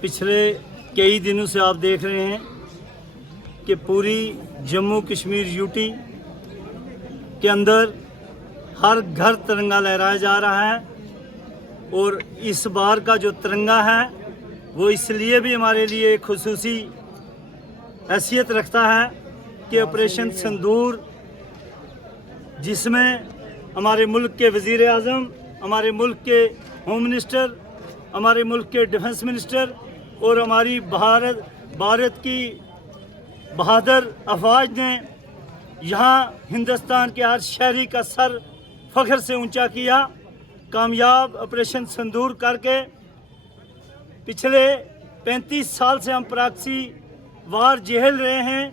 पिछले कई दिनों से आप देख रहे हैं कि पूरी जम्मू कश्मीर यूटी के अंदर हर घर तिरंगा लहराया जा रहा है। और इस बार का जो तिरंगा है वो इसलिए भी हमारे लिए खुसूसी हैसियत रखता है कि ऑपरेशन सिंदूर, जिसमें हमारे मुल्क के वज़ीर आज़म, हमारे मुल्क के होम मिनिस्टर, हमारे मुल्क के डिफेंस मिनिस्टर और हमारी भारत की बहादुर अफवाज ने यहाँ हिंदुस्तान के हर शहरी का सर फ़ख्र से ऊंचा किया। कामयाब ऑपरेशन सिंदूर करके पिछले 35 साल से हम प्रॉक्सी वार झेल रहे हैं।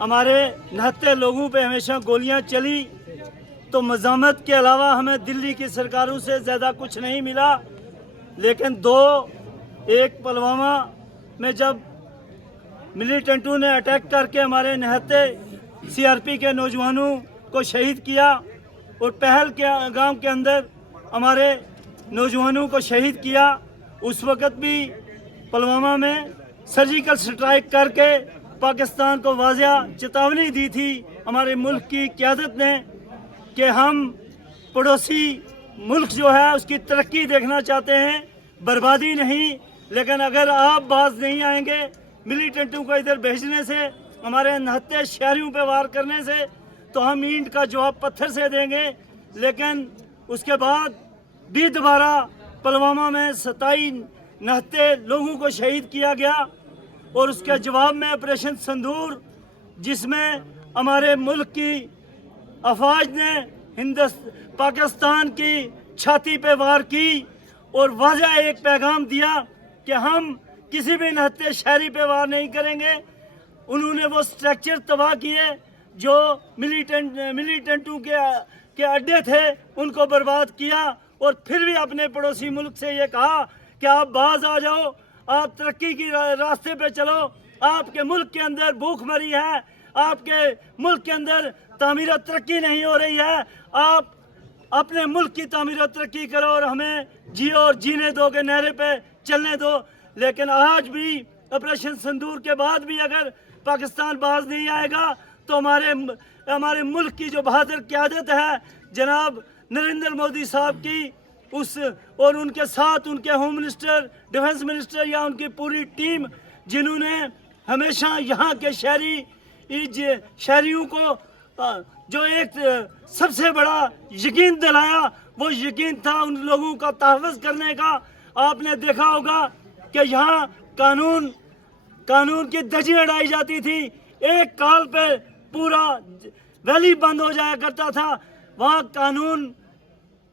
हमारे 69 लोगों पे हमेशा गोलियां चली, तो मज़ामत के अलावा हमें दिल्ली की सरकारों से ज़्यादा कुछ नहीं मिला। लेकिन एक पुलवामा में जब मिलिटेंटों ने अटैक करके हमारे 69 सीआरपी के नौजवानों को शहीद किया और पहल के गांव के अंदर हमारे नौजवानों को शहीद किया, उस वक़्त भी पुलवामा में सर्जिकल स्ट्राइक करके पाकिस्तान को वाज़िया चेतावनी दी थी हमारे मुल्क की क़यादत ने कि हम पड़ोसी मुल्क जो है उसकी तरक्की देखना चाहते हैं, बर्बादी नहीं। लेकिन अगर आप बाज नहीं आएंगे मिलिटेंटों को इधर भेजने से, हमारे 69 शहरियों पे वार करने से, तो हम ईंट का जवाब पत्थर से देंगे। लेकिन उसके बाद भी दोबारा पुलवामा में 27-69 लोगों को शहीद किया गया और उसके जवाब में ऑपरेशन सिंदूर, जिसमें हमारे मुल्क की अफवाज ने पाकिस्तान की छाती पे वार की और वाज़ा एक पैगाम दिया कि हम किसी भी 69 शहरी पे वार नहीं करेंगे। उन्होंने वो स्ट्रक्चर तबाह किए जो मिलिटेंटों के अड्डे थे, उनको बर्बाद किया और फिर भी अपने पड़ोसी मुल्क से ये कहा कि आप बाज आ जाओ, आप तरक्की की रास्ते पे चलो। आपके मुल्क के अंदर भूखमरी है, आपके मुल्क के अंदर तामीर तरक्की नहीं हो रही है, आप अपने मुल्क की तामीर तरक्की करो और हमें जियो और जीने दो के नारे पे चलने दो। लेकिन आज भी ऑपरेशन सिंदूर के बाद भी अगर पाकिस्तान बाज नहीं आएगा तो हमारे मुल्क की जो बहादुर क़यादत है जनाब नरेंद्र मोदी साहब की, उस और उनके साथ उनके होम मिनिस्टर, डिफेंस मिनिस्टर या उनकी पूरी टीम, जिन्होंने हमेशा यहाँ के शहरियों को जो एक सबसे बड़ा यकीन दिलाया, वो यकीन था उन लोगों का तहफ़्फ़ुज़ करने का। आपने देखा होगा कि यहाँ कानून की धज्जी उड़ाई जाती थी, एक कॉल पे पूरा वैली बंद हो जाया करता था, वहाँ कानून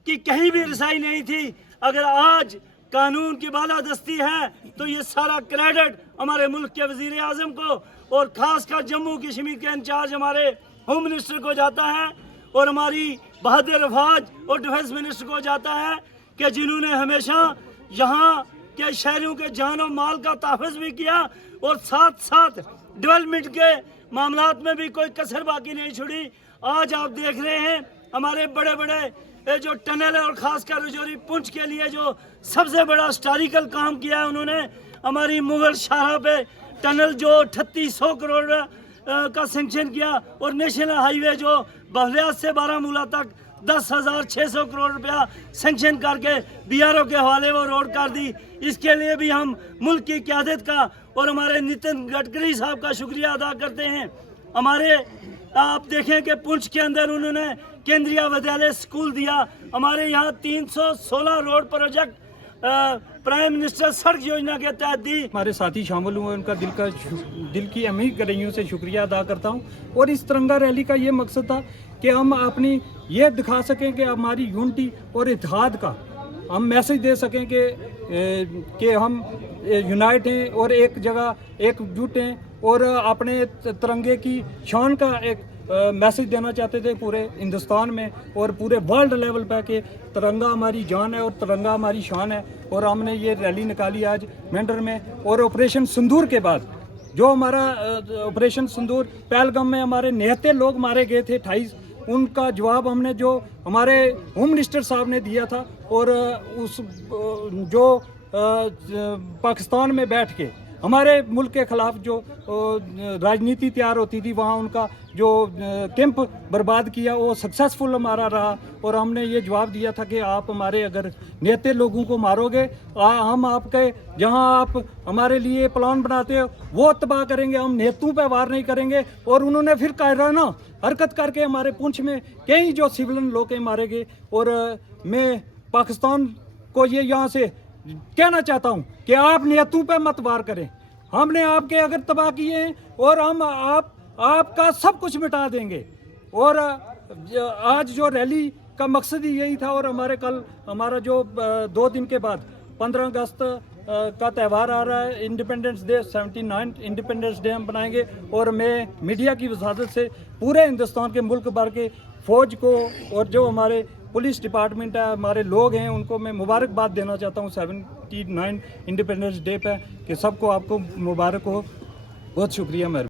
की कहीं भी रसाई नहीं थी। अगर आज कानून की बालादस्ती है तो ये सारा क्रेडिट हमारे मुल्क के वज़ीर आज़म को और ख़ासकर जम्मू कश्मीर के इंचार्ज हमारे होम मिनिस्टर को जाता है और हमारी बहादुर अफवाज और डिफेंस मिनिस्टर को जाता है कि जिन्होंने हमेशा यहाँ के शहरियों के जान और माल का तहफ़्फ़ुज़ भी किया और साथ साथ डेवलपमेंट के मामलात में भी कोई कसर बाकी नहीं छोड़ी। आज आप देख रहे हैं हमारे बड़े बड़े जो टनल है और ख़ासकर रजौरी पुंछ के लिए जो सबसे बड़ा हिस्टोरिकल काम किया है उन्होंने, हमारी मुगल शाहरा पे टनल जो 3800 करोड़ का सेंक्शन किया और नेशनल हाईवे जो बहलियात से बारामूला तक 10,600 करोड़ रुपया सेंक्शन करके बीआरओ के हवाले वो रोड कर दी। इसके लिए भी हम मुल्क की क़यादत का और हमारे नितिन गडकरी साहब का शुक्रिया अदा करते हैं। हमारे आप देखें कि पुंछ के अंदर उन्होंने केंद्रीय विद्यालय स्कूल दिया, हमारे यहाँ 316 रोड प्रोजेक्ट प्राइम मिनिस्टर सड़क योजना के तहत दी। हमारे साथी शामिल हुए, उनका दिल की अमीर गहराइयों से शुक्रिया अदा करता हूँ। और इस तिरंगा रैली का ये मकसद था कि हम अपनी ये दिखा सकें कि हमारी यूनिटी और इत्तेहाद का हम मैसेज दे सकें कि हम यूनाइट हैं और एक जगह एकजुट हैं और अपने तिरंगे की शान का एक मैसेज देना चाहते थे पूरे हिंदुस्तान में और पूरे वर्ल्ड लेवल पर कि तिरंगा हमारी जान है और तिरंगा हमारी शान है। और हमने ये रैली निकाली आज मेंढर में। और ऑपरेशन सिंदूर के बाद जो हमारा ऑपरेशन सिंदूर पहलगाम में हमारे 79 लोग मारे गए थे 28, उनका जवाब हमने जो हमारे होम मिनिस्टर साहब ने दिया था और उस जो पाकिस्तान में बैठ के हमारे मुल्क के ख़िलाफ़ जो राजनीति तैयार होती थी वहाँ उनका जो कैंप बर्बाद किया वो सक्सेसफुल हमारा रहा। और हमने ये जवाब दिया था कि आप हमारे अगर नेते लोगों को मारोगे हम आपके जहाँ आप हमारे लिए प्लान बनाते हो वो तबाह करेंगे, हम नेतों पे वार नहीं करेंगे। और उन्होंने फिर कायराना हरकत करके हमारे पुंछ में कई जो सिविलियन लोग मारे गए। और मैं पाकिस्तान को ये यहाँ से कहना चाहता हूँ कि आप नेतों पे मत वार करें। हमने आपके अगर तबाह किए हैं और हम आपका सब कुछ मिटा देंगे। और आज जो रैली का मकसद ही यही था। और हमारा जो 2 दिन के बाद 15 अगस्त का त्यौहार आ रहा है, इंडिपेंडेंस डे, 79 इंडिपेंडेंस डे हम बनाएंगे। और मैं मीडिया की वसादत से पूरे हिंदुस्तान के मुल्क भर के फ़ौज को और जो हमारे पुलिस डिपार्टमेंट है, हमारे लोग हैं, उनको मैं मुबारकबाद देना चाहता हूँ 79 इंडिपेंडेंस डे पे कि सबको आपको मुबारक हो। बहुत शुक्रिया मेहरबानी।